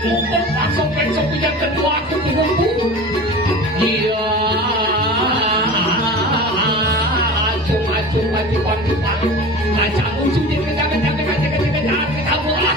ngumpet langsung besok punya kedua aku tunggu. Iya, acung mati pang, kaca ujung di kejaga kamu lah.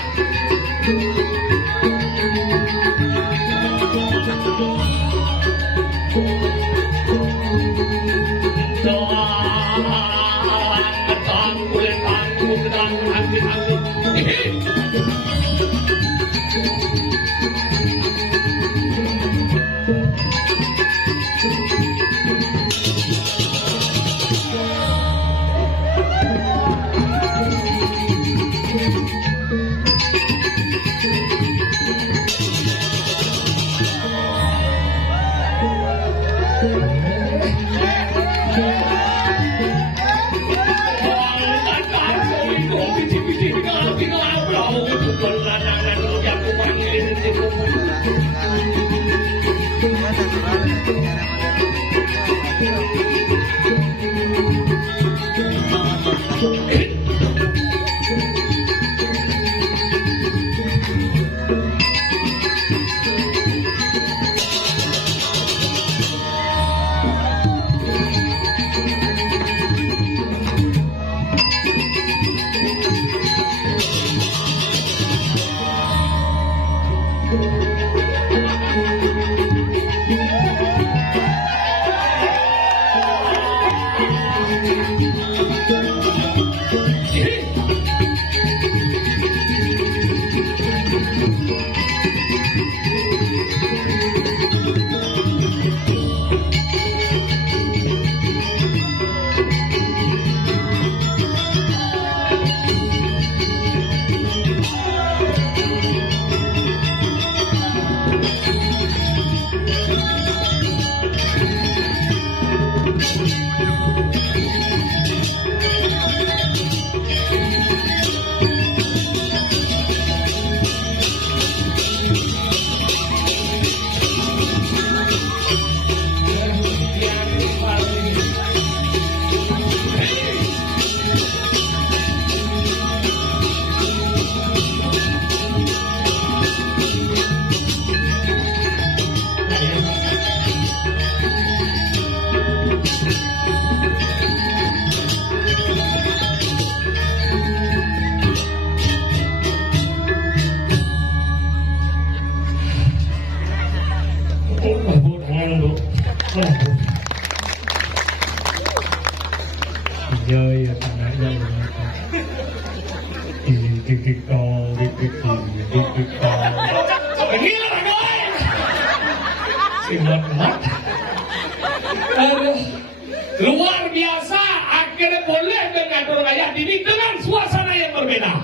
Luar biasa, akhirnya boleh mengatur ayah dini dengan suasana yang berbeda.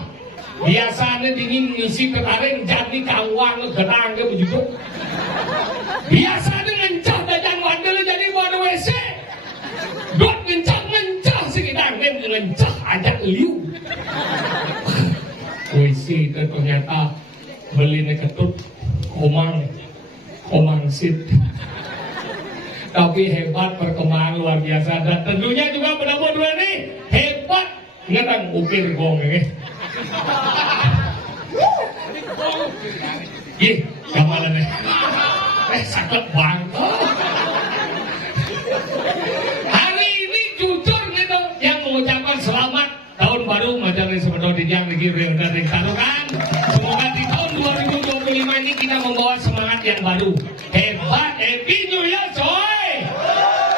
Biasanya dingin ngisi ketaring jadi kawang gerang ke begitu. Biasanya ngencah dajan wadil jadi buat WC. Dot ngencah sekitar ngencah ajak liu. WC itu ternyata beli ketut komang sit. Tapi hebat perkembangan luar biasa dan tentunya juga pendapat dua ini hebat ngetang ukir gong ini. Ih, kamalan nih. Sakit banget. Hari ini jujur gitu yang mengucapkan selamat tahun baru Majalaya Semedot yang dikirim dari Tarukan. Semoga di tahun 2025 ini kita membawa semangat yang baru. Hebat, happy new year coy.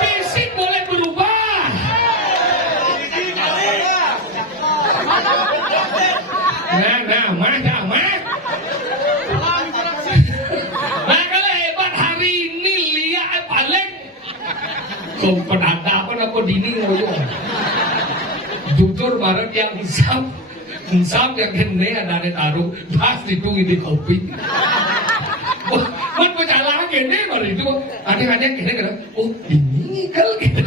Fisik boleh berubah. Makanya hebat hari ini lihat paling kau penadapan apa dini ngoyo. Jujur bareng yang insam yang gede ada taruh pas ditunggu di kopi. Man berjalan gede baru itu adek-adek gede kan, oh ini kalau gitu,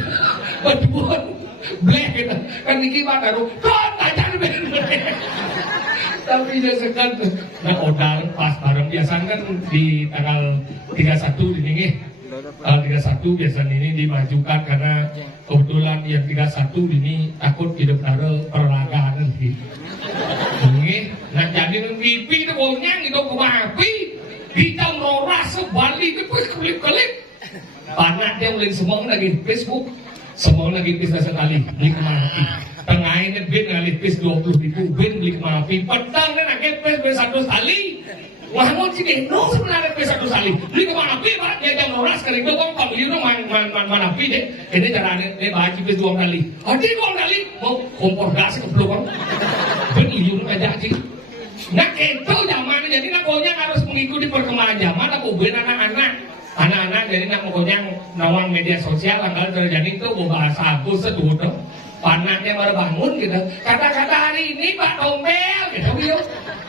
baduan, bleh gitu, kan niki taruh, kon ajar bener. Tapi dia sekan, nah odal pas bareng biasanya kan di tanggal 31 ini. 31 biasanya ini dimajukan karena kebetulan yang 31 ini takut hidup ada perlagaan nanti. Ini, nah jadi pipi itu bonyang itu kumapi, kelip. Panak dia ulin semua lagi Facebook. Semua lagi pis sekali beli kemana api. Tengah ini bin ngali pis 20.000 bin beli kemana api. Petang dia nak pis 1 kali. Mahmud si Deno sebenarnya pis 1 kali. Beli kemana api pak? Dia jam 12 kali. Gue kong pamili itu man api deh. Ini caranya dia baca pis 2 kali. Adi 2 kali mau kompor gas ke belakang. Ben liur aja cik. Nah itu zaman jadi nak pokoknya harus mengikuti perkembangan zaman. Aku ben anak-anak jadi nak pokoknya nawang media sosial anggal terjadi itu bahasa aku seduh tuh panaknya baru bangun gitu kata-kata hari ini Pak Tompel gitu beliau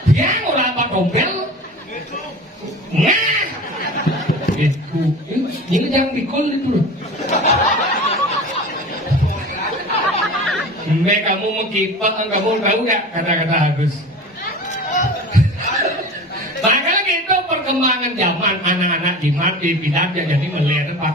dia ngolah Pak Tompel nah itu ini jangan dikol itu loh kamu mengkipak kamu tahu gak kata-kata Agus makanya gitu perkembangan zaman anak-anak di mati tidak jadi melihat Pak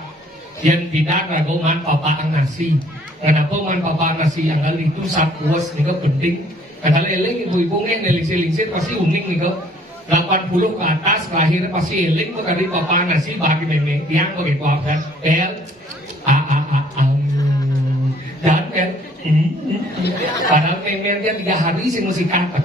yang tidak raguman papa nasi kenapa man papa nasi yang kali itu sapuas nih penting kalau eling ibu-ibu ngelisir-lisir pasti unik nih 80 ke atas lahir pasti eling tuh tadi papa nasi bagi meme yang begitu apa el dan el padahal meme dia 3 hari sih mesti kata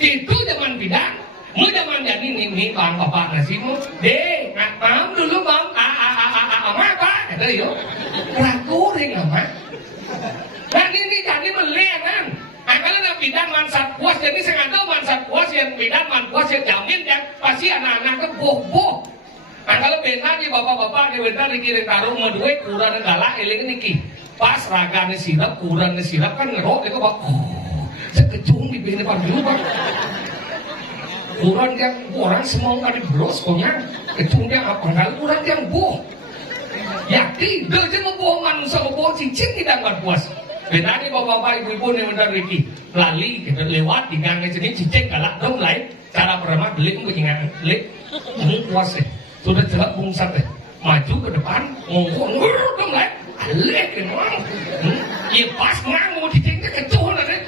itu zaman bidang mau zaman jadi nih bang papa nasimu deh mam dulu mam apa kata yo ragu ring apa dan ini jadi melihat kalau nak bidang mansat puas jadi sengaja mansat puas yang bidang man puas yang jamin yang pasti anak-anak ke boh kalau benar di bapak-bapak di benar dikirim taruh medue kurang galak eling niki pas raga sirap kurang sirap kan ngerok itu bak sekecung di bini pada dulu bang kurang yang orang semua nggak dibros koknya kecung yang apa nggak kurang yang boh ya tidak aja membohong manusia membohong cincin tidak nggak puas benar nih bapak-bapak ibu-ibu nih benar Riki lali kita lewat di gang ini cincin galak dong lain cara beramal beli mengingat beli puas deh sudah jelas bungsat deh maju ke depan ngomong dong lain alek memang ya pas ngang mau cincin kecung deh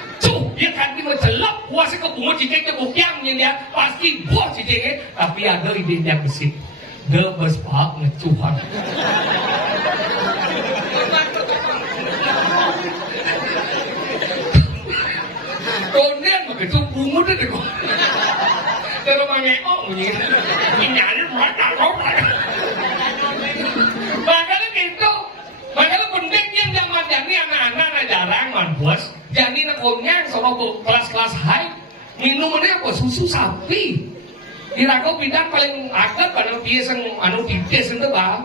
dia kan dia mencelap puasa ke bunga cicing ke bukiangnya dia pasti buah cicingnya tapi ada ide yang besit dia bespak ngecuhan kemudian begitu bunga dia deh terus mengeok nyari mata roda makanya gitu makanya penting yang zaman jadi anak-anak jarang manpuas jadi nak konyang sama kelas-kelas high minumannya apa susu sapi dirago bidang paling agak pada biasa anu dides itu bang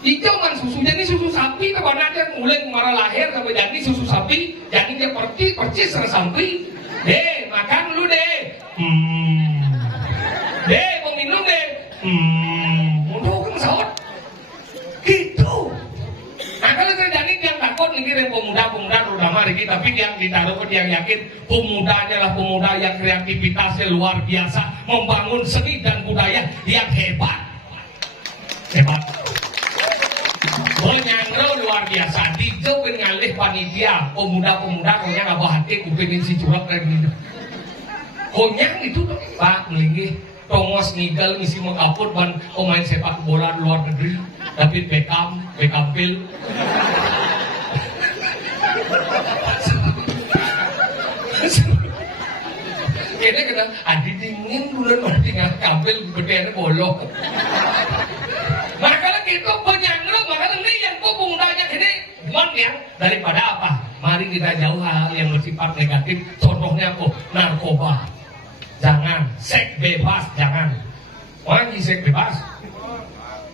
itu kan susu jadi susu sapi kepada dia mulai marah lahir sampai jadi susu sapi jadi dia percis sapi deh makan lu deh deh mau minum deh untuk kan sahur gitu nah kalau terjadi yang takut nih pemuda-pemuda terutama Riki tapi yang ditaruh ke yang yakin pemudanya lah pemuda yang kreativitasnya luar biasa membangun seni dan budaya yang hebat menyangro luar biasa dijauh ngalih panitia pemuda-pemuda konyang abah hati kupingin si curap kayak gini konyang itu tuh pak melinggih tongos nigel ngisi mengkaput ban pemain sepak bola luar negeri tapi Beckham pil kayaknya kena adi dingin bulan mana tinggal kampil bedanya bolong makanya gitu penyangro makanya ini yang pemudanya ini yang daripada apa mari kita jauh hal yang bersifat negatif contohnya apa narkoba jangan seks bebas jangan wangi seks bebas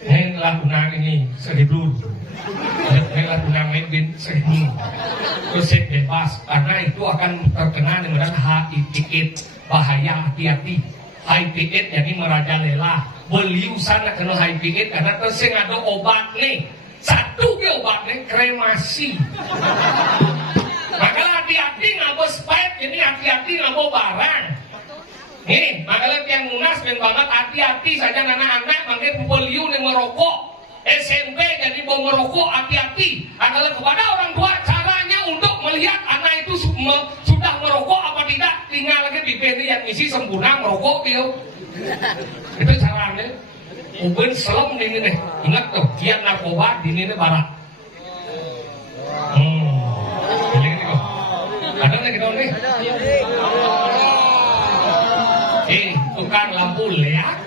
ini lagunan ini seribu ini lagunan medin seribu terus seks bebas karena itu akan terkena dengan HIV bahaya hati-hati HIV jadi merajalela beli usana kena HIV karena tersing ada obat nih satu ke obat nih kremasi makanya hati-hati ngabo spike ini hati-hati ngabo barang nih makanya yang munas dan banget hati-hati saja anak-anak makanya pembeliu yang merokok SMP jadi mau merokok hati-hati adalah kepada orang tua caranya untuk melihat anak itu sudah merokok apa tidak tinggal lagi di PD yang isi sempurna merokok gitu itu caranya Uben selem ini nih. Ingat tuh, kian narkoba di ini barat. Jadi ini kok. Ada nih kita nih. Tukang lampu lihat.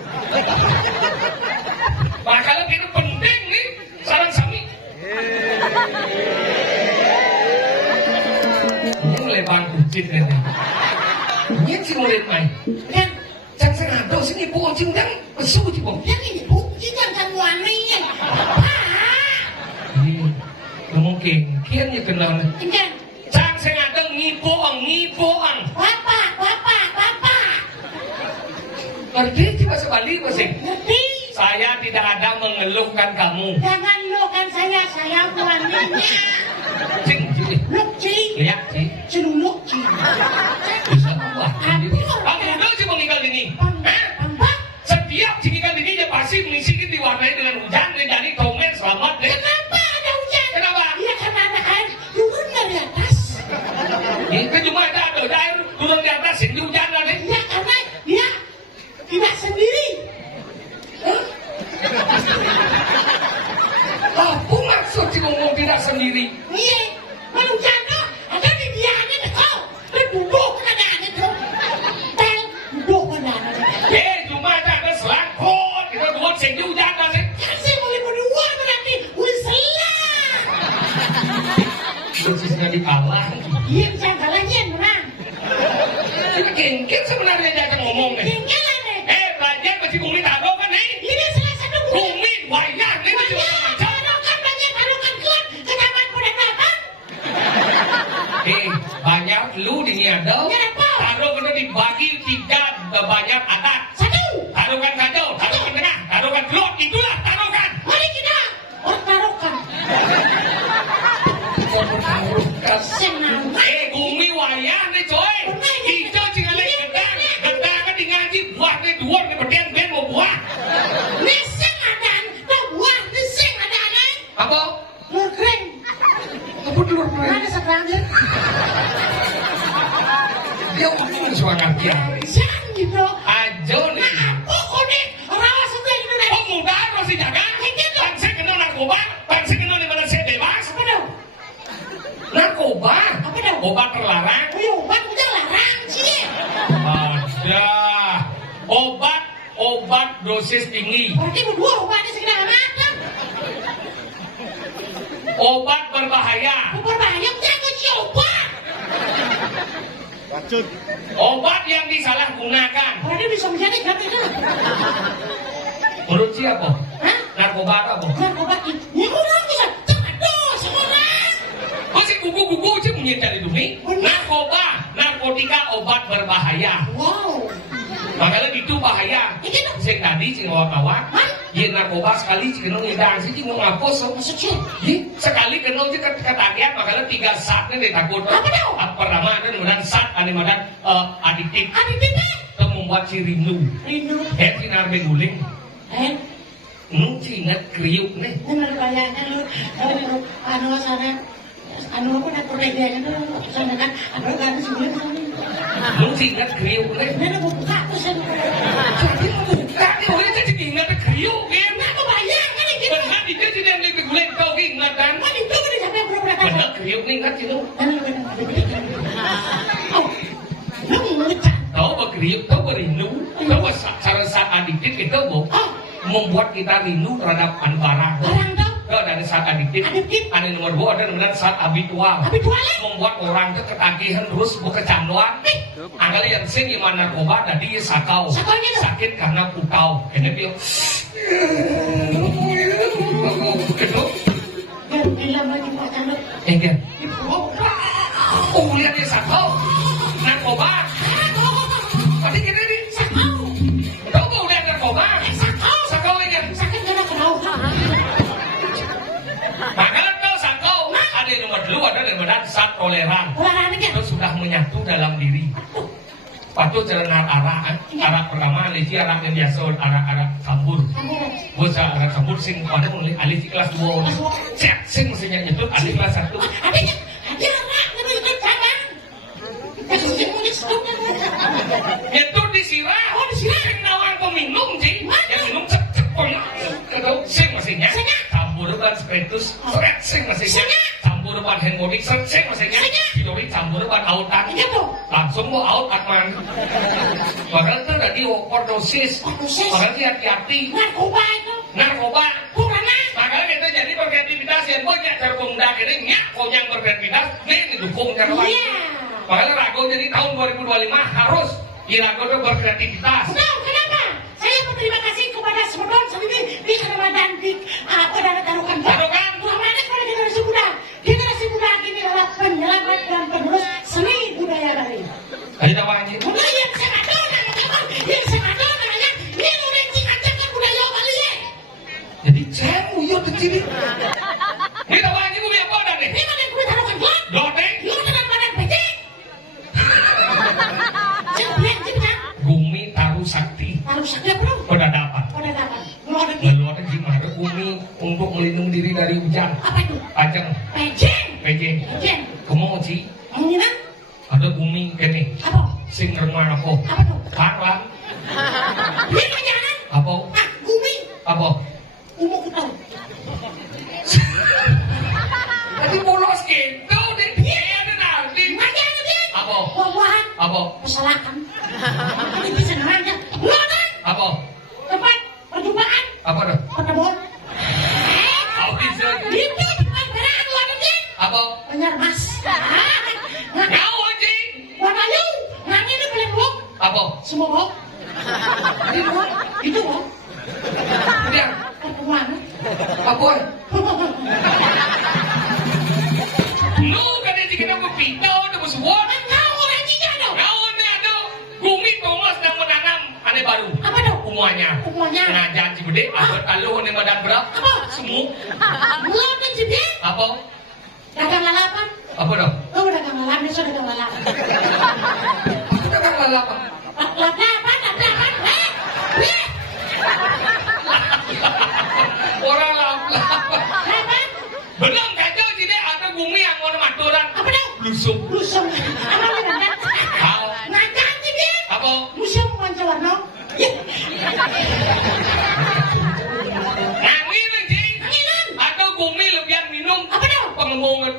Makanya kita penting nih sarang sami. Ini lebar kucing nih. Ini sih murid main. Kan, jangan sengaja sini bu ojeng dan pesu cibo. Yang ibu, jangan kamu aneh. Ini mungkin kian ya kenal. Jangan. Jangan sengaja ngipoang. Bapak. Ngerti sih bahasa Bali masih. Ngerti? Saya tidak ada mengeluhkan kamu. Jangan lukan saya buannya. Cing. Lukci. Lihat sih. Celulukci. Bisa apa? Kamu udah sih meninggal ini. Pambak. Setiap tinggal ini dia pasti mengisi diwarnai dengan hujan. Jadi komen selamat deh. Kenapa ada hujan? Kenapa? Iya karena ada air turun dari atas. Itu cuma ada air turun di atas ini hujan nanti. Iya karena dia tidak sendiri. Apa maksud sih ngomong tidak sendiri? Iya, kalau hujan tuh ada di dia aja deh kau. Berduduk ada itu. Tel duduk ada. Cuma ada selangkut. Kita buat sing hujan nanti. Kasih boleh berdua berarti selang. Khususnya di bawah. Iya bisa kalahnya menang. Ini kengkeng sebenarnya jangan ngomong nih. Tinggalan deh. Belajar masih kumi taruh kan nih? Ini salah satu Kumi wayang nih masih macam. taruhkan banyak taruhkan kuat ke taman pada datang. Banyak lu di niado. Kenapa? Taruh kena dibagi 3 banyak atas. Satu. Taruhkan kacau, taruhkan tengah, taruhkan keluar, itulah taruhkan. Mari kita taruhkan. Senang. Kumi wayang nih coy. Hijau cingalek gendang. Gendang kan di ngaji buat nih dua nih berdian ben mau buah. Neseng adan, tuh buah neseng adan. Apa? Telur kering. Apa telur kering? Ada seberangnya. Dia ngomong suara dia. Jangan gitu. Ajo nih. Pokoknya rawas sebelah itu nih. Oh muda masih jaga. Bangsa kena narkoba. Bangsa kena di mana saya bebas. Apa dong? Narkoba. Apa dong? Obat terlarang. Oh iya, obat udah larang sih. Ada. Obat dosis tinggi. Berarti berdua obatnya segera amat. Obat berbahaya. Berbahaya jangan obat. Racun. Obat yang disalahgunakan. Berarti bisa menjadi gratis kan? Menurut siapa? Hah? Narkoba apa? Narkoba ini. Ini orang bisa. Aduh, sekolah. Masih buku-buku sih menyintai dunia. Narkotika obat berbahaya. Wow. Makanya itu bahaya. Sing tadi sing kawan. Iya narkoba sekali sih kena ngedang sih mau ngapus. Maksudnya? Sekali kena sih ketagihan makanya 3 saat nih takut. Apa tau? Pertama ada kemudian saat ada kemudian adiktif. Adiktif kan? Itu membuat si rindu. Rindu. Sinar beguling. Ingat kriuk nih. Dengar bayangkan lu. Anu sana. Anu aku nak perbedaannya tuh. Sana kan. Anu kan sebelum sana. Ingat kriuk nih. Mana mau buka tuh sana. Jadi mau buka nih. Oh itu jadi ingat kriuk kan. Nah aku bayangkan ini. Benar dia tidak lebih beguling kau ingat kan. Kan itu kan sampai berapa kali. Benar kriuk nih ingat sih lu. Lu mengecat. Tahu berkriuk, tahu berindu, tahu cara saat adiktif itu membuat kita rindu terhadap barang. Barang tau. Kalau dari saat adiktif, Adiktif. ada nomor 2 ada kemudian saat habitual. Habitual. Membuat orang itu ketagihan terus kecanduan. Angkali yang sing gimana narkoba tadi sakau. Sakaunya tuh? Sakit karena pukau. Ini dia. Itu. Yang bilang lagi makan lu. Enggak. Ibu. Oh lihat dia sakau. Narkoba. Tadi kita ini sakau. Tahu gak udah narkoba? Sakau. Sakau enggak? Sakit karena kenal. Makanya kau sakau. Ada yang nomor 2 ada yang nomor saat toleran. Olahraga kan? Itu sudah menyatu dalam diri. Patuh jalan arah pertama alisi arah yang biasa arah sambur. Bos arah sambur sing pada mulai alisi kelas 2. Cek sing mestinya nyetut alisi kelas 1. Adanya, ada anak namanya ikut tangan. Kasih mau disebut. Nyetut disirah. Oh, disirah. Sing nawang peminum sih. Yang minum cek Petrus stretching mesinnya campur ban hand body stretching mesinnya Hillary campur ban autan langsung mau out Atman padahal itu udah di overdosis padahal hati-hati narkoba makanya kita jadi berkreativitas yang banyak terpendak ini kok yang berkreativitas ini dukung karena makanya Rago jadi tahun 2025 harus Rago itu berkreativitas. Kenapa? Saya berterima kasih kepada Semedon sendiri di Ramadan di Tarukan. Mana generasi muda ini adalah penyelamat dan penerus seni budaya Bali. Ayo tahu aja. Mulai yang semadona namanya Nyelurenci ajakan budaya Bali. Jadi saya uyut di sini. Ini tahu aja gue yang bodoh nih. Ini mana yang gue taruhkan gelap? Doteng. Lu dengan badan pecik. Gumi taruh sakti. Taruh sakti apa dong? Udah dapat. Lalu ada gimana Gumi untuk melindungi diri dari hujan. Apa itu? Ajeng. Pejeng. Kamu sih? Menginang? Ada Gumi kene. Apa? Sing remah apa? Apa tuh? Parang. Ini ajaran? Apa? Gumi. Apa? Umur kita. Tadi polos gitu deh. Iya ada nanti. Ajaran dia. Apa? Buah-buahan. Apa? Kesalahan. Ini bisa ngerangnya. Buatan. Apa? Tempat perjumpaan. Apa dah? Pertemuan. Kau bisa. Itu tempat berang luar negeri. Apa? Benyar mas. Kau aja. Warnayu. Nangin ini paling blok. Apa? Semua blok. Itu blok. Udah. Pertemuan. Apa? Lu kan dia kita berpindah udah bersuara. Kau orang tiga dong. Kau ada Gumi Thomas yang menanam aneh baru. Apa dong? Umuanya. Nah janji gede. Apa kalau aneh badan berapa? Apa? Semua. Lu kan jadi. Apa? Dagang lalapan. Apa dong? Lu dagang lalapan. Besok dagang lalapan. Apa dagang lalapan? Lalapan. Orang lalapan. Belum kacau sini ada Gumi yang mau maturan. Apa dong? Lusuk. Apa lu nanti? Kau. Nanti dia. Apa? Musuh Pancawarno. Angin anjing. Anginan. Atau Gumi lebihan minum. Apa dong? Pengemungan.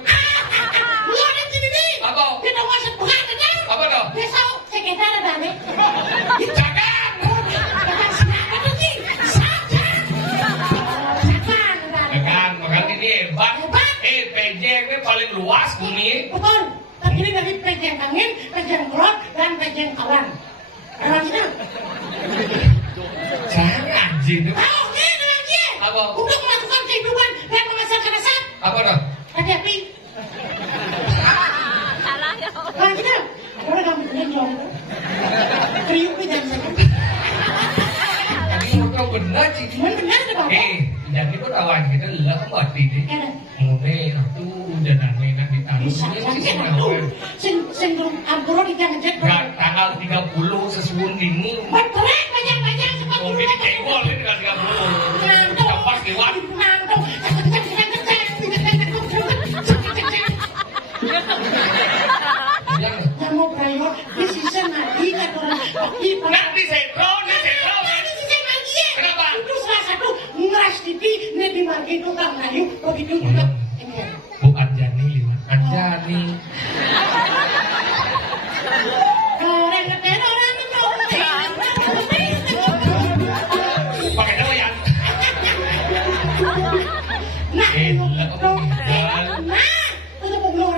Lu ada sini nih. Apa? Kita masuk bukan kan? Apa dong? Besok sekitar ada nih. Jangan. Jangan siapa tuh sih? Sajan. Jangan. Makanya ini hebat. PJ ini paling luas Gumi. Betul. Terdiri dari pejeng angin, pejeng kelot, dan pejeng awan. Orang itu. Jangan anjing. Tahu nih orang dia. Apa? Untuk melakukan kehidupan dan mengesalkan asap. Apa dong? Tadi api. Orang kita. Ada orang yang bikin jual itu. Kriuk nih jangan saja. Ini mau benar sih. Benar ada bapak. Jadi itu awan kita lembat ini. Ada. Mulai itu udah enak ditaruh. Bisa Ini sih saja tuh. Singgung ampuro dijangan-jangan. Gak tanggal 30 sesuun ini. Bergerak banyak-banyak seperti Mau bikin cewol ini tanggal 30. Ngantuk. Tempat lewat. Ngantuk. Yang mau berayo, di sisa nanti kan orang. Nanti setro. Nanti sisa lagi ya. Kenapa? Itu salah satu ngeras titi, nih di margi itu kan ngayu, begitu juga. Bu Anjani lima. Anjani. Pakai nama ya.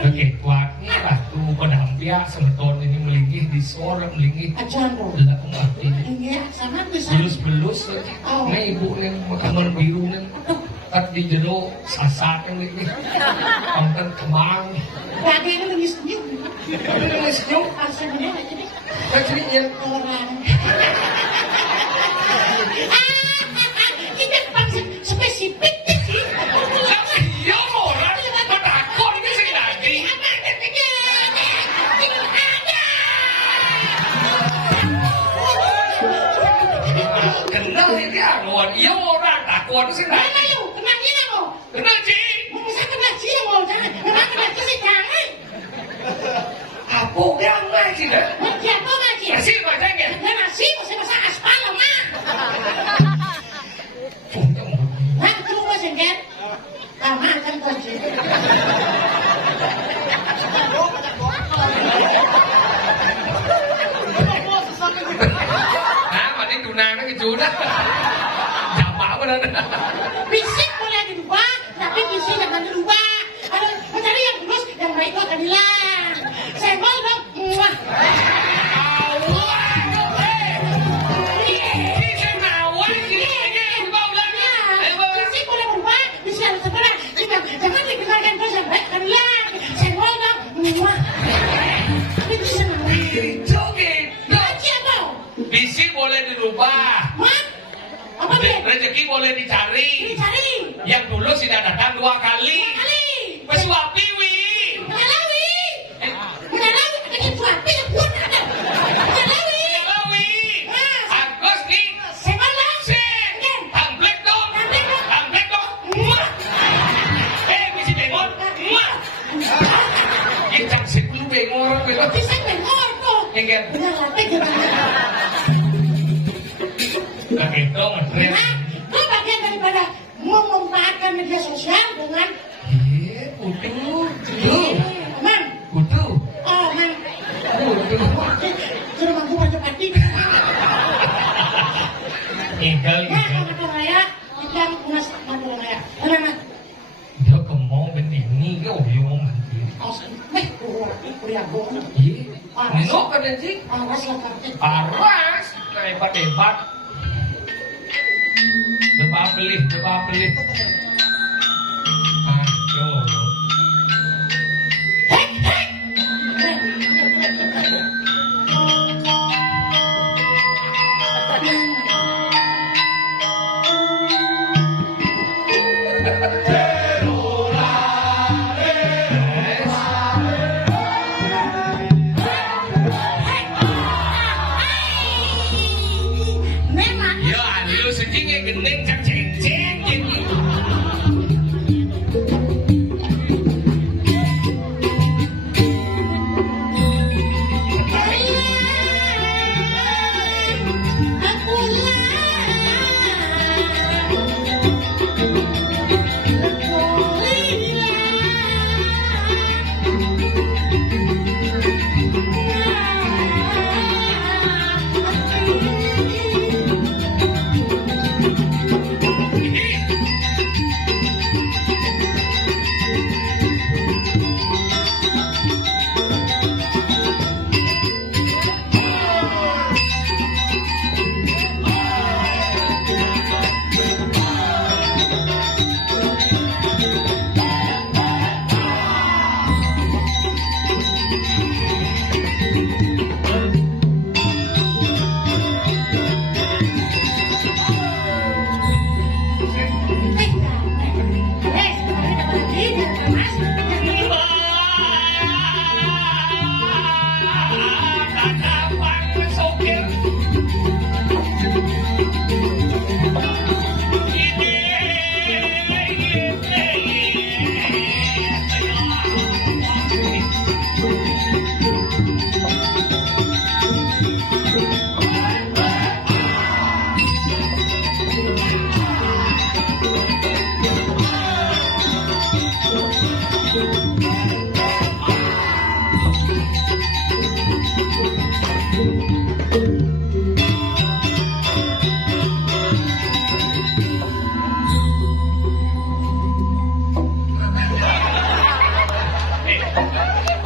Oke, kuatnya batu pedampia semeton ini melingih di sore melingih. Ajaran dong. Lah mati. Iya, sama bisa. Belus nih ibu nih kamar biru nih kat di jero sasak ini konten kemang Lagi ini lagi senyum. ini senyum Asalnya aja deh. kecilnya Orang. Kita paksa spesifik sih. ya orang takut ini sih lagi kenal ini angguan iya orang takut sih lagi kenal sih apa yang lagi dah nasi macamnya dah. Jamaah benar. Fisik boleh dirubah, tapi visi jangan dirubah. Aduh, mencari yang lurus, yang baik itu akan hilang. Senggol dong. Muah. Fisik boleh berubah, visi harus segera. Jangan didengarkan terus yang baik akan hilang. Senggol dong. Muah. Itu senang. Joget. Gaji apa? Visi boleh dirubah. Mat? Apa dia? Rezeki boleh dicari. Dicari. Yang dulu sudah datang 2 kali. Kali. Pesuapi wi. Menyalawi. Menyalawi. Ada suapi yang pun ada. Menyalawi. Nyalawi. Agus nih. Senggol dong. Sen. Tamplek dong. Tamplek dong. Muah. Misi bengon. Muah. Kita sebelum bengon. Bisa bengor tuh. Enggak. Benar latih gimana? Gak gitu ngetrend. Nah, itu bagian daripada memanfaatkan media sosial dengan Butuh. man. Butuh. Oh, man. Butuh. Suruh mampu baca pati. Inggal Nah, gitu. mata raya, ikan unas mata raya. Mana? Dia kemau bendini ke oyong nanti. Kuliah gong. Iya. Nino kan sih. Awas lah kakek. Paras. Hebat. Coba beli. Aduh. Hei, hei. Memang. Ya, lu sejingnya gendeng cak ceng-ceng gitu.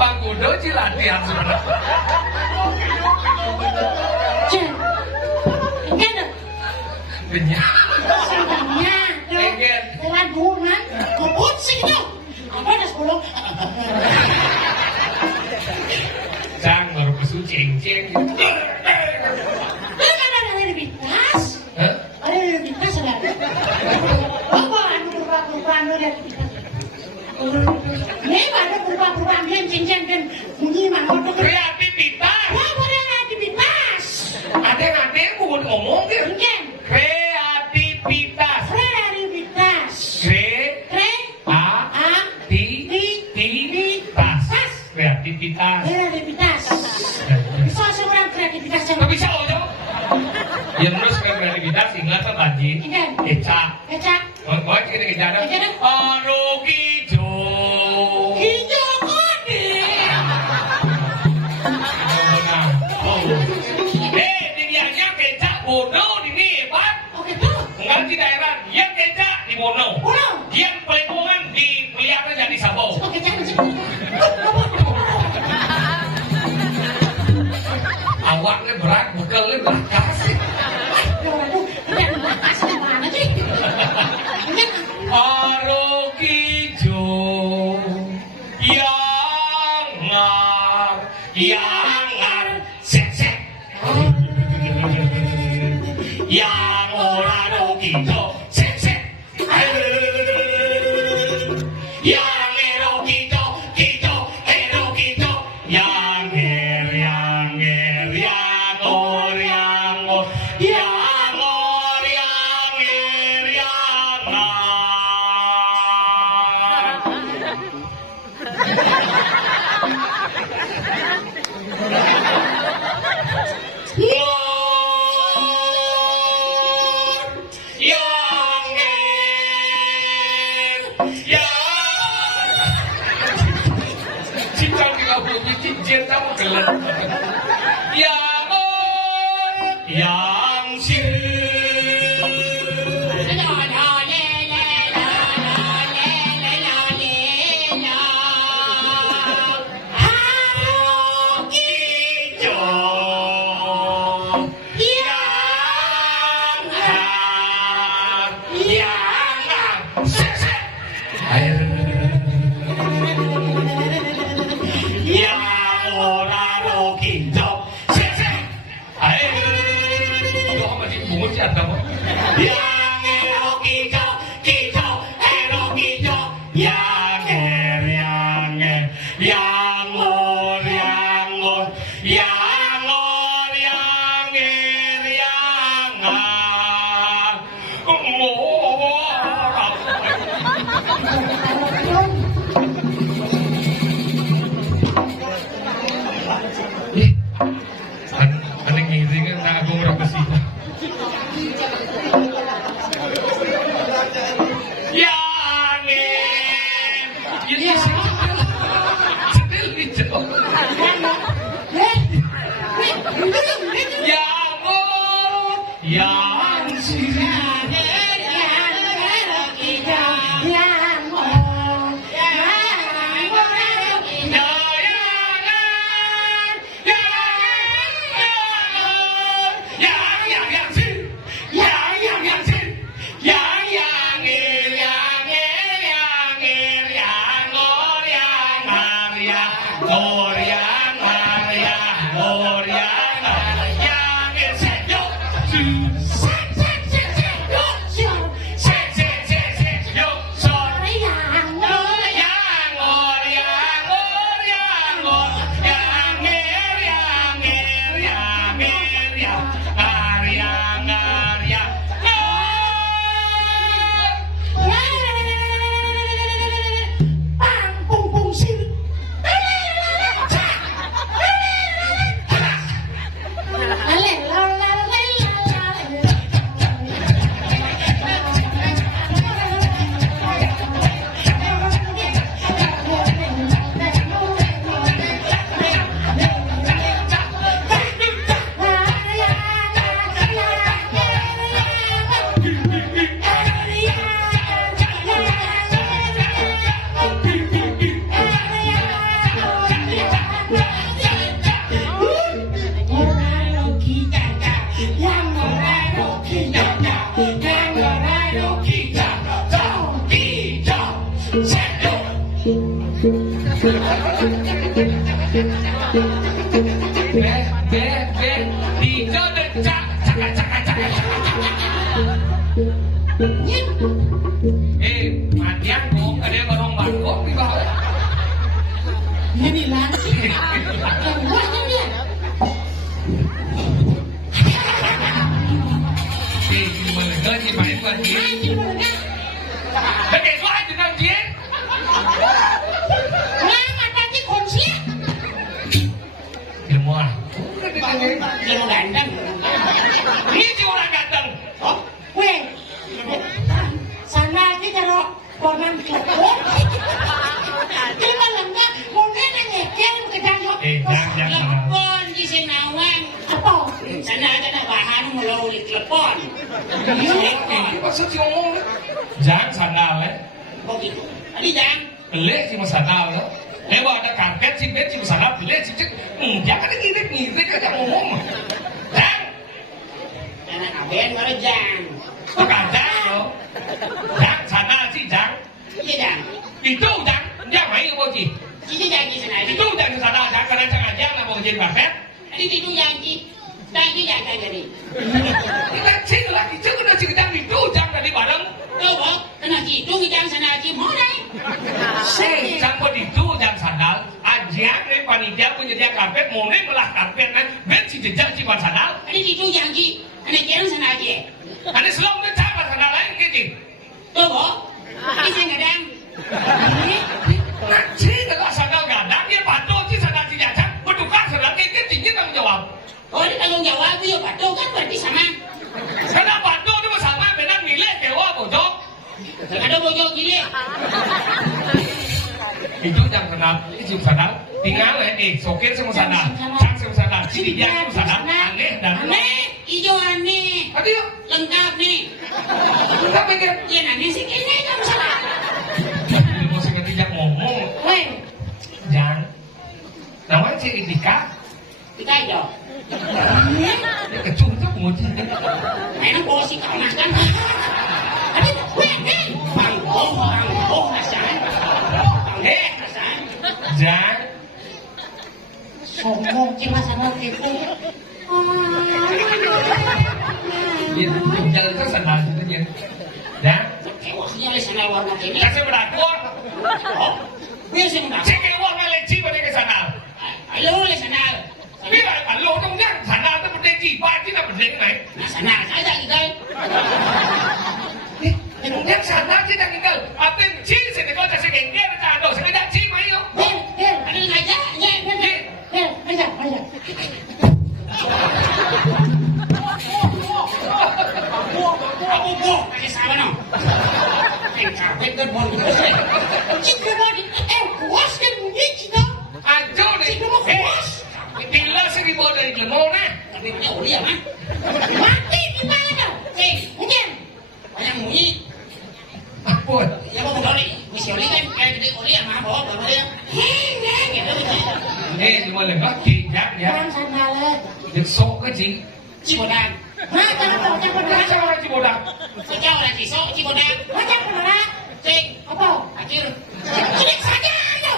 Pak Gudo sih latihan sebenarnya. Cek. Enggak. Benyah. Sambangnya. Enggak. Lewat bulan. Kebut sih itu. Apa ada 10? Cang baru kesu ceng-ceng gitu. Kan ada religitas. Hah? Ada religitas ada. Apa anu perubahan religitas? Ini ada perubahan yang cincin dan bunyi mangot. Kreativitas. Wah, boleh kreativitas. Ada bukan ngomong gitu. Mungkin. Kreativitas. Kreativitas. Kreativitas. Kreativitas. Bisa seorang kreativitas yang Nggak bisa loh. Ya terus kreativitas ingat apa Banji? Ingat. Eca. Eca. Kau kita kejar. Kejar. Aduh hijau. Hijau kuning. Dirianya kecap bodoh ini, Pak. yang ora kita sik yang ero kita ero kita yang or yang or yang matian kok ada barong bangkok di bawah. Ini lagi. Buahnya dia. Gimana ni main buat dia? Lagi tu aja nak dia. Lama tadi kunci. Ilmu ah. Ilmu ganteng. Ini orang ganteng. Weh. Sana aja kalau konan klepon. Terima lengkap. Mungkin ngeker kejangan. Jangan. Klepon di Senawan. Apa? Sana ada nak bahan melalui klepon. Ini maksud si ngomong ni. Jangan sandal eh. Begitu. Tadi jangan. Pelik si sandal lah. Lewat ada karpet si bed si sandal pelik si cek. Jangan ngirit aja ngomong. Jangan. Anak aben baru jangan. Kadang lo. Jangan sandal si jangan. Iya jangan. Itu jangan. Jangan main boci. Ini jangan sana. Itu jangan sandal jangan kadang jangan jangan boci karpet. Tadi itu jangan. Jangan jangan jadi. Kita cik ya karpet mone melah karpet kan ben si jejak si sandal Ada itu yang di, ada jalan sana aja. ada selong ben sama sandal lain gitu Tuh, Bo. Ini saya kadang. nah si kalau sandal gadang dia patuh si sandal si jajak bertukar sandal kayak tinggi tanggung jawab Oh, ini tanggung jawab ya, Pak. Tuh kan berarti sama. karena patuh itu sama benar nilai kewa bojok Ada bojol gile. itu yang kenal itu sandal tinggal soket semua sandal cang semua sandal cidinya semua sandal aneh dan Aneh, hijau aneh. tadi yuk Lengkap nih. kita pikir Ya nanti sih kayaknya kamu salah. mau sengaja ngomong Weh, jangan namanya si Indika kita hijau. dia kecuntuk muji Mainan bawa si kau makan. Ada weh, bangkong, rasanya. Rasanya. jangan Sombong cuma sama gitu. dia jalan ke sana gitu dia dan Kewasnya oleh sana warna ini. kasih berakur Oh, biar saya menang. cek keluar leci pada ke sana Halo, oleh sana. biar kalau dong yang sana itu berdeki baju tak berdeki naik Nah, sana saya tinggal. yang sana kita tinggal apa yang ciri sini kau kasih gengger tak ada sengaja ciri mai yo Bel, ada yang aja, ya, bel, aja. Aku boh, kasih sama no. Capek kan mau gitu sih. Cik mau di, puas kan bunyi cik. ajo nih bila sih bawa dari Lemona Tapi punya uli ya, mah. Mati di mana kau? Mungkin. Banyak bunyi. apa Ya mau uli, misi uli kan kayak gede uli ya, mah bawa bawa dia. Gitu. cuma lembak kijak ya Sandalnya. dia sok ke cing Cibodan. Nah, jangan masa orang Cibodak Sejauh lah Cisok, Cibodan. Macam mana? Cing. Apa? Acil. Cik saja yo.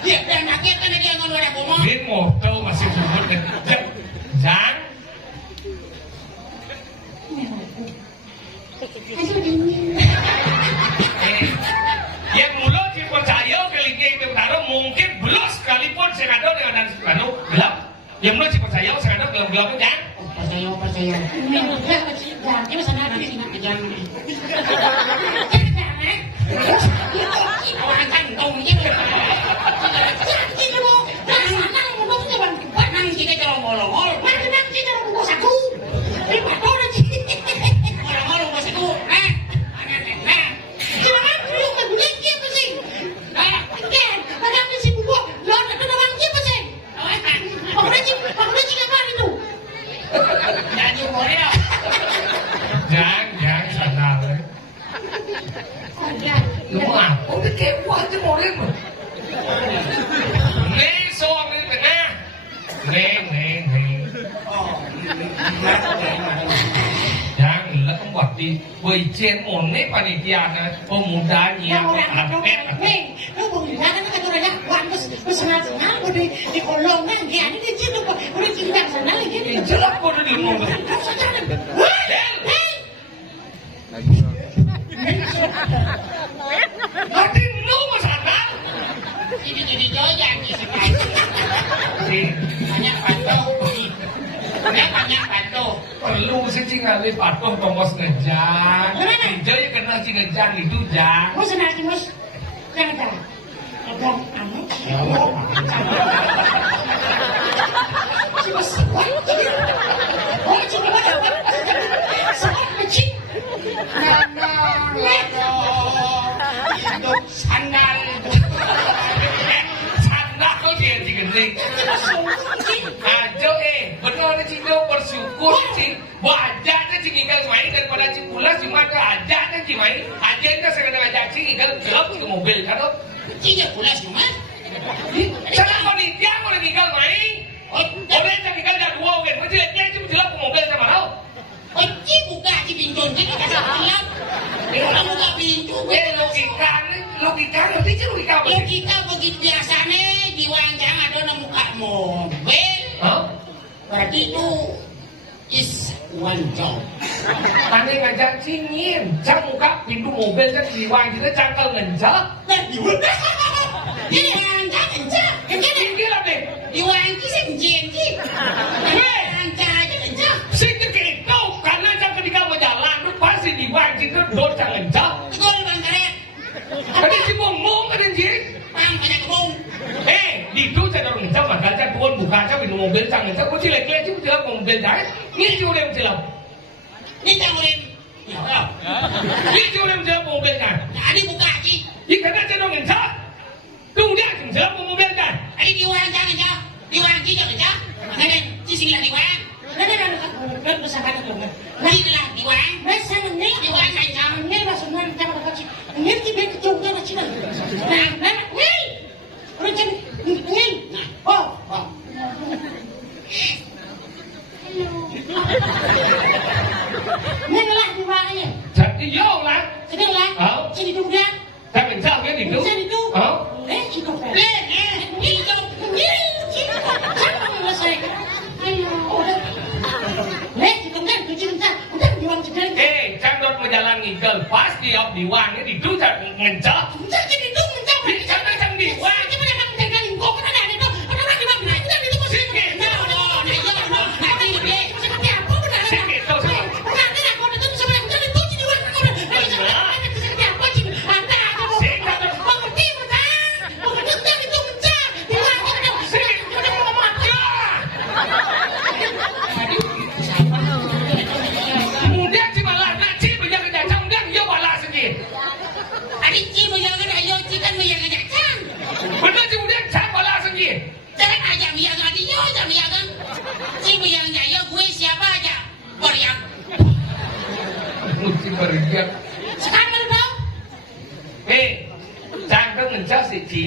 Dia dan rakyat kan dia ngon ada bomo. dia motor masih sebut jangan yang mulut dipercaya kali ini taruh mungkin belum sekalipun senado dengan dan Soekarno gelap yang mulut dipercaya senado gelap-gelap kan Percaya. Jangan cuma sana nanti jangan. Orang kantong gitu. Jadi lo, sana ngomong jangan nang kita colong-colong. Mana nang kita ngomong satu. Ini patah nanti. Ngomong satu. Nah. Jangan dulu kan bunyi apa sih? Nah, kan. Ada apa sih buku? Lo ada orang apa sih? Pakai cik apa itu? Jangan boleh dah. jangan sadar lu apa udah kewa aja mau mah neng soal ini tengah neng jangan lah kamu buat di wejen one panitia na pemudanya Neng, lu bagaimana kan kata orangnya bagus, bersenang-senang, di kolong kan, ya ini dia cinta kok, udah cinta sana lagi. jelek kok udah di ngomong hati lu mas sadar Ini jadi joyan, sih banyak patuh. perlu sih ngalih patuh pengkos ngejang jadi kena si ngejang itu jang Mus nanti mus, jangan tak. Abang, anu, cuma sebuah, oh cuma apa? Sebuah kecil. Hidup sandal. sandal kok dia digending ajo benar cing bersyukur cing wajahnya cing ikan main daripada cing pulas cuma ke ajanya cing main ajanya segala ngajak cing ikan gelap cing mobil kan Tidak pulas cuma. jangan panitia mau tinggal main boleh cing ikan dah dua kan macam dia cing gelap ke mobil sama tau Oci buka di pintu, jadi kasih gelap. Orang buka pintu, logika nanti cing logika apa sih logika begitu biasanya di wanjang ada nemu muka mobil. Berarti itu is one job. Ane ngajak cingin, cang muka pintu mobil kan jiwa kita cangkel ngenjak. Ini wanjang aja. Tinggi lah deh. Diwangi sih jenji. Lancar aja kencang. Sing ke kau karena jangan ketika mau jalan lu pasti diwangi terus dor jangan jauh. Betul bang karet. Ada si mong ada si. Bang banyak kebun. Di itu saya dorong jauh maka saya tuan buka saya minum mobil jangan jauh. Kau cilek cilek cuma jalan mobil dah. Ni cuma dia jalan. Ni jangan ulen. Ni cuma dia jalan mobil dah. Adi buka lagi. Ikan aja dorong jauh. Kemudian jalan mobil dah. Adi diwangi jangan jauh. Diwangi jangan jauh. Nenek, cicing lah diwangi. Nenek bersama dengan. Ini lah diwangi. Bersama nenek diwangi jangan. Nenek maksudnya jangan kecil. Nenek kita kecilnya macam mana? Nah, nenek. Orang jadi nenek. Oh. Nenek lah diwangi. Jadi yo lah. Sedang lah. Jadi duda. Jangan jauh ya di itu. Jadi tu. Cikgu. Cikgu. Jangan menyelesaikan. Jangan menjalan ngigel pas dia diwangi di itu jangan ngencah. Di sana jangan diwangi.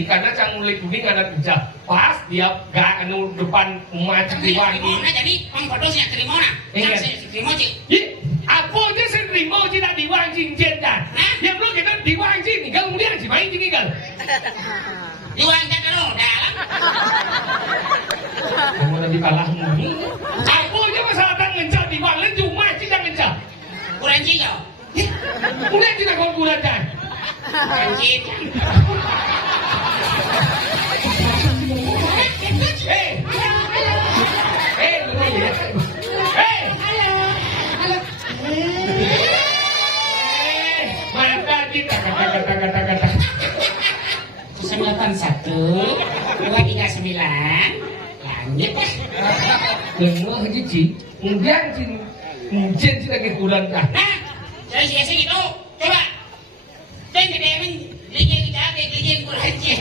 Karena cang mulai kuning ada bijak pas dia gak anu depan umat diwangi. Jadi mang bodosnya terima na. Terima cik. Apa aja saya terima tidak diwangi jendan. Yang belum kita diwangi ni kemudian si main tinggi kan. Diwangi terus dalam. Kamu nanti kalah ni. Apa aja masalah tangan diwangi cuma tidak ngencah. Kurang cik kau. Udah tidak kau kurangkan. Kurang cik. Kata. 91 239 lanjut lah. Dengar cici, kemudian cin lagi kurang dah. Nah, saya sih gitu. Coba. Dan kedemin lihat kita lihat kurang cin.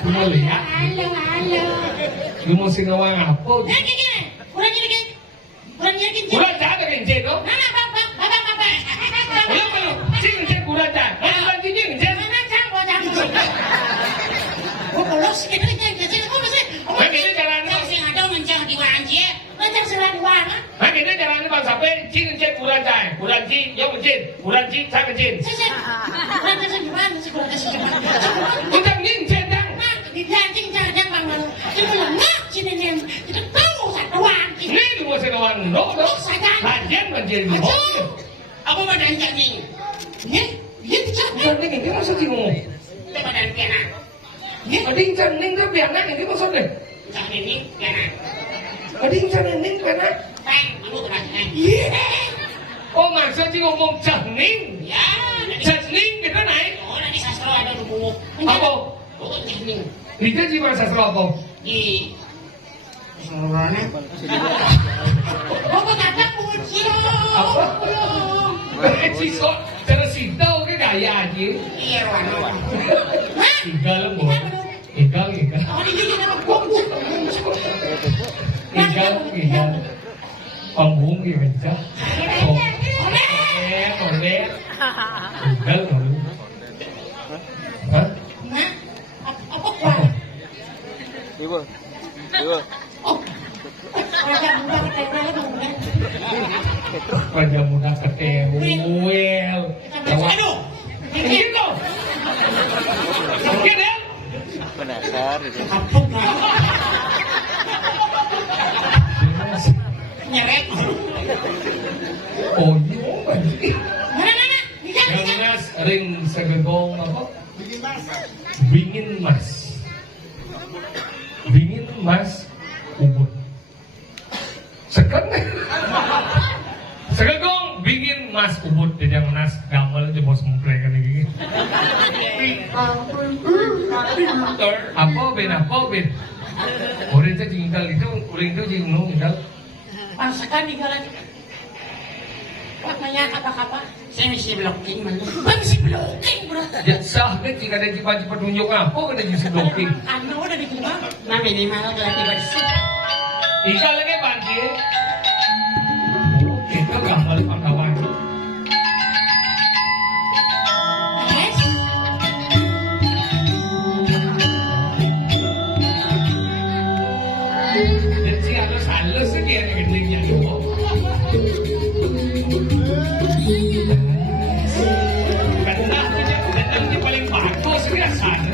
Cuma lihat. Halo. Lu mau sinawang apa? Kurang cin. Kurang dah ada cin tu. Nah, bapak. Belum. Cin kurang dah. Kurang cin. Mana cang bocang. Kalau sekitar cin apa sih? Bagaimana caranya? Sing ada mencang diwangi ya. Mencang selalu diwangi. Bagaimana caranya bang sampai cin kurang dah. Kurang cin, yo cin. Kurang cin, saya cin. Kurang cin gimana sih kurang cin? Kita cin dah. Nah, dijanji jangan bang. Kita lengah cin ini. Kita tahu satu wangi. Ni dua sinawang no. Lajian menjadi hoki. Apa badan janji? Ni cak. Bukan ni maksud cingmu. Itu badan piana. Ading ning tu piana ni maksud ni. Cak ini piana. Ading ning piana. Bang, kamu kena. Oh maksud cing ngomong cening. Ya, Cening kita naik. oh nanti sastra ada dulu. Apa? Oh, cening. Itu cuma sastra apa? Di sasarannya. Oh, kata puji. Apa? Cisok tersintau ke gaya aja. Iya, Wan. Igal mo. Igal. Oh, di sini nama puji. Igal. Panggung ya aja. Oleh. Igal. Hah? Nah, apa kuat? Ibu. Oh, raja muda ketemu dong. Raja muda ketewel. Aduh. Gitu. Sakit ya? Penasar itu. Apa kan? Nyeret. Oh iya. Mana? Bisa. Yang mas ring segegong apa? Bingin mas. Mas Ubud jadi yang nas gamel aja bos memplek kan ini. Apa ben? Orang itu tinggal itu, orang itu tinggal. Pangsakan di galan. Wah, nanya kata-kata. Saya mesti blocking man. Bang si blocking bro. Ya sah kan jika ada jipa tunjuk apa kan ada si blocking. Ano udah dikira. Nah minimal lagi bersih. Ika lagi banci. Oh, kita gambar kawan. Yes. Jadi halus sih dia gendingnya itu. Karena paling bagus biasanya.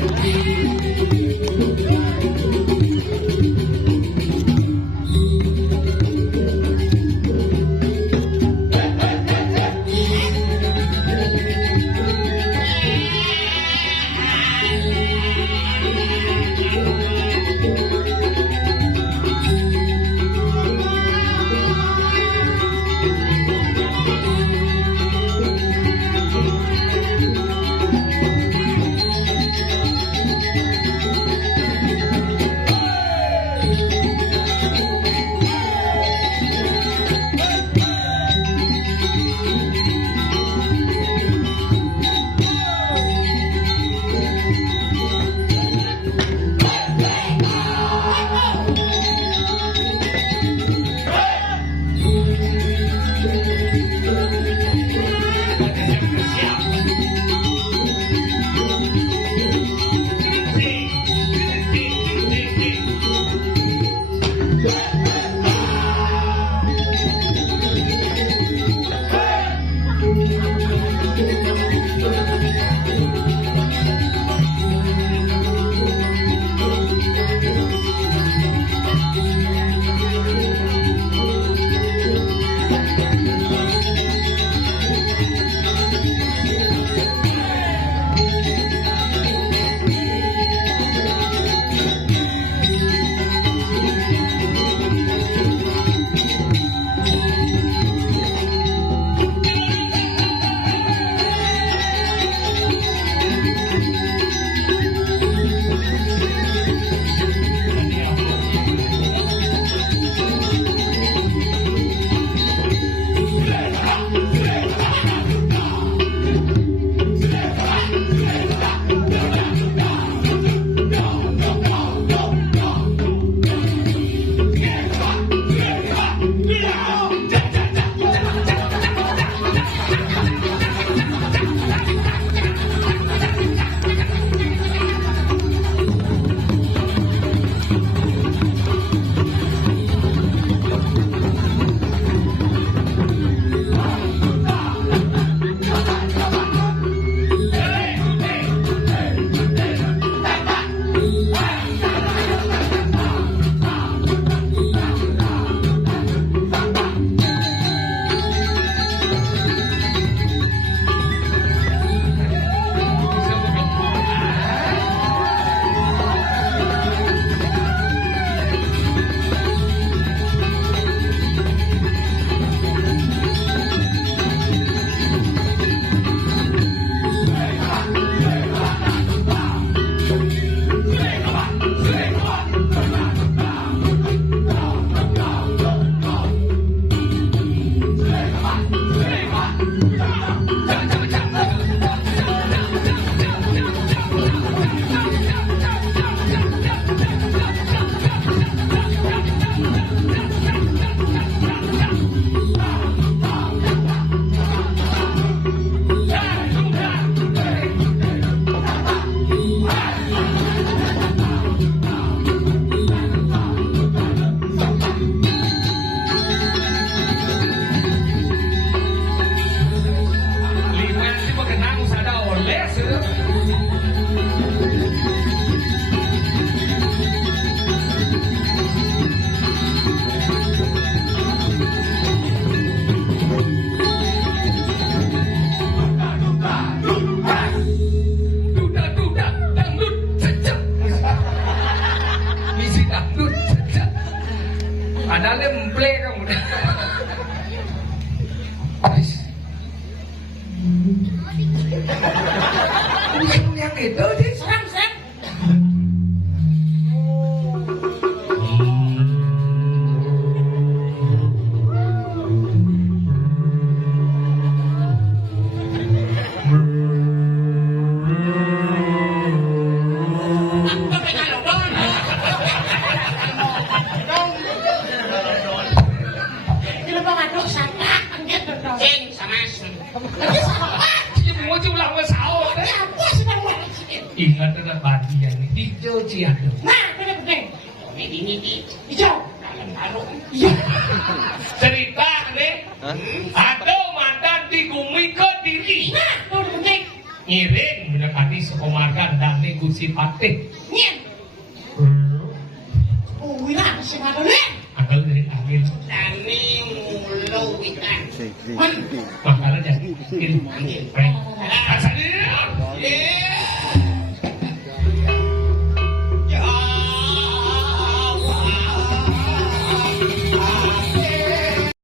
satak gitu dong. Cing sama Tapi sama Mau ulang masao. apa sedang wangi sih? Ingat ada bagian hijau ciado. Nah, bener-bener. midi Hijau. dalam karung. Iya. Cerita deh. Hah? Ada mantan digumi ke diri. Nah, bener-bener. Ngiring mendekati sekomargan dan negusi patih. Nyen. Oh, wira sih ngaruh Angkel dari angin. Dani mulu ikan. Si. Makanya jadi. Asal dia. Eh,